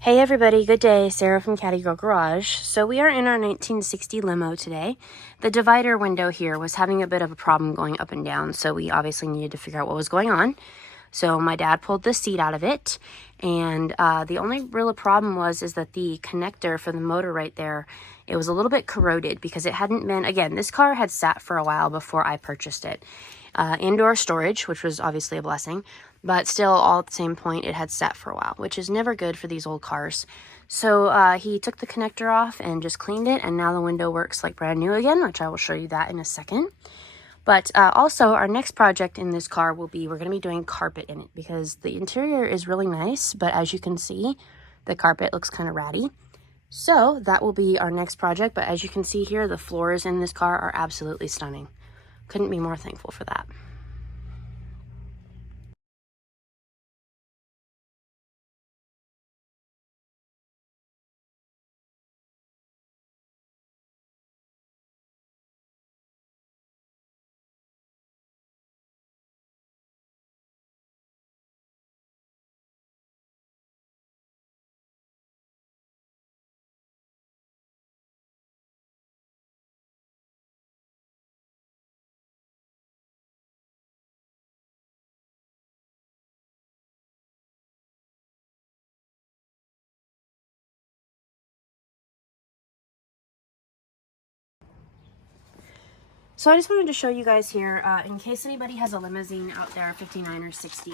Hey everybody, good day. Sarah from Caddy Girl Garage. So we are in our 1960 limo today. The divider window here was having a bit of a problem going up and down, so we obviously needed to figure out what was going on. So my dad pulled the seat out of it, and the only real problem was that the connector for the motor right there, it was a little bit corroded because it hadn't been, again, this car had sat for a while before I purchased it. Indoor storage, which was obviously a blessing, but still all at the same point, it had sat for a while, which is never good for these old cars. So he took the connector off and just cleaned it, and now the window works like brand new again, which I will show you that in a second. But also, our next project in this car will be, we're going to be doing carpet in it because the interior is really nice, but as you can see, the carpet looks kind of ratty. So that will be our next project, but as you can see here, the floors in this car are absolutely stunning. Couldn't be more thankful for that. So I just wanted to show you guys here, in case anybody has a limousine out there, 59 or 60,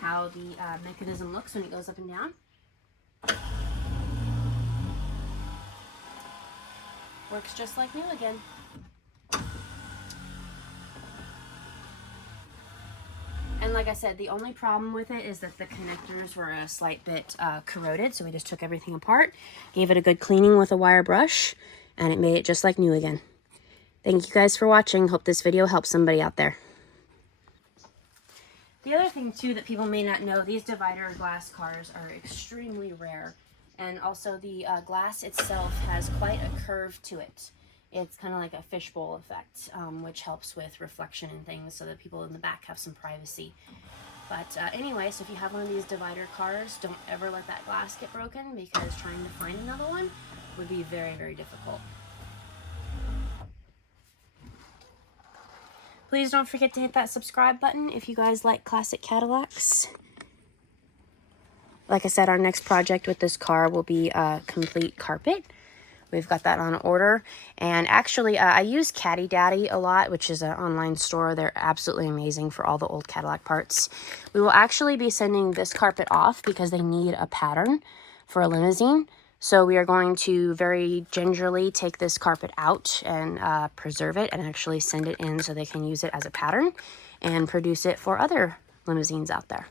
how the mechanism looks when it goes up and down. Works just like new again. And like I said, the only problem with it is that the connectors were a slight bit corroded, so we just took everything apart, gave it a good cleaning with a wire brush, and it made it just like new again. Thank you guys for watching. Hope this video helps somebody out there. The other thing too that people may not know, these divider glass cars are extremely rare. And also the glass itself has quite a curve to it. It's kind of like a fishbowl effect, which helps with reflection and things so that people in the back have some privacy. But anyway, so if you have one of these divider cars, don't ever let that glass get broken because trying to find another one would be very, very difficult. Please don't forget to hit that subscribe button if you guys like classic Cadillacs. Like I said, our next project with this car will be a complete carpet. We've got that on order. And actually, I use Caddy a lot, which is an online store. They're absolutely amazing for all the old Cadillac parts. We will actually be sending this carpet off because they need a pattern for a limousine. So we are going to very gingerly take this carpet out and preserve it and actually send it in so they can use it as a pattern and produce it for other limousines out there.